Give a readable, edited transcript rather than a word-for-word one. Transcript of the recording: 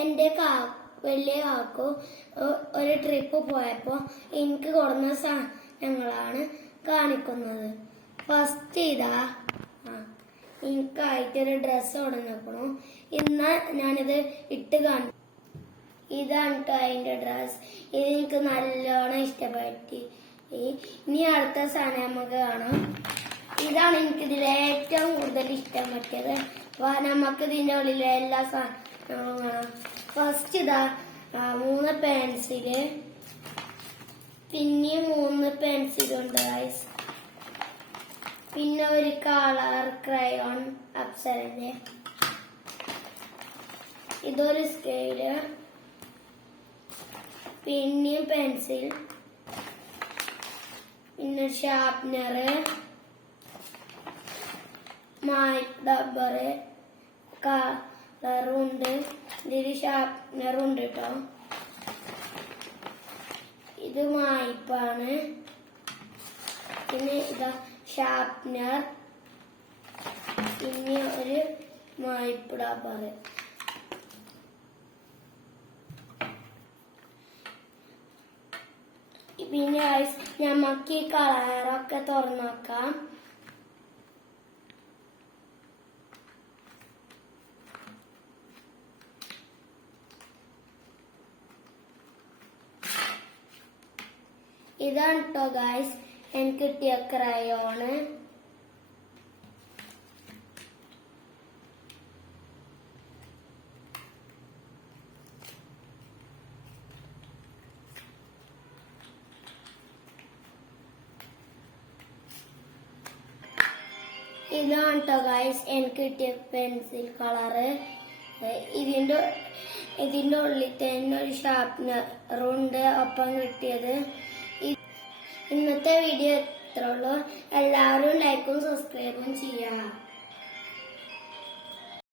എന്റെ വലിയ കാക്കു ഒരു ട്രിപ്പ് പോയപ്പോ എനിക്ക് കൊടുന്ന സാധനങ്ങളാണ് കാണിക്കുന്നത്. ഫസ്റ്റ് ഇതാ എനിക്കായിട്ടൊരു ഡ്രസ്സ് കൊടുന്നേക്കണു. ഇന്ന് ഞാനിത് ഇട്ട് കാണും. ഇതാണ് കേട്ടോ അതിന്റെ ഡ്രസ്. ഇത് എനിക്ക് നല്ലോണം ഇഷ്ടപ്പെട്ടി. ഇനി അടുത്ത സാധനം നമുക്ക് കാണാം. ഇതാണ് എനിക്ക് ഇതിൽ ഏറ്റവും കൂടുതൽ ഇഷ്ടം പറ്റിയത്. നമുക്ക് ഇതിന്റെ ഉള്ളിലെ എല്ലാ സാധനങ്ങളും കാണാം. ഫസ്റ്റ് ഇതാ 3 പെൻസില്, പിന്നെയും 3 പെൻസിലുണ്ട് ഗൈസ്. പിന്നെ ഒരു കളർ ക്രയോൺ അപ്സരന്റെ, ഇതൊരു സ്കെയില്, പിന്നെയും പെൻസിൽ, പിന്നെ ഷാർപ്നർ, റബ്ബറ്, കളറുണ്ട്, ഇതില് ഷാർപ്നറുണ്ട് കേട്ടോ. ഇത് മായ്പാണ്. പിന്നെ ഇതാ ഷാർപ്നർ, പിന്നെ ഒരു മായ്പ് റബ്ബറ്. പിന്നെ നമുക്ക് ഈ കളറൊക്കെ തുറന്നു നോക്കാം. ഇതാണ് കേട്ടോ ഗൈസ് എനിക്ക് കിട്ടിയ ക്രയോണ്. ഇതാണ് കേട്ടോ ഗൈസ് എനിക്ക് കിട്ടിയ പെൻസിൽ കളറ്. ഇതിന്റെ ഉള്ളിൽ തന്നെ ഒരു ഷാർപ്നറുണ്ട് ഒപ്പം കിട്ടിയത്. ഇന്നത്തെ വീഡിയോ ഇത്രേ ഉള്ളൂ. എല്ലാവരും ലൈക്കും സബ്സ്ക്രൈബും ചെയ്യാം.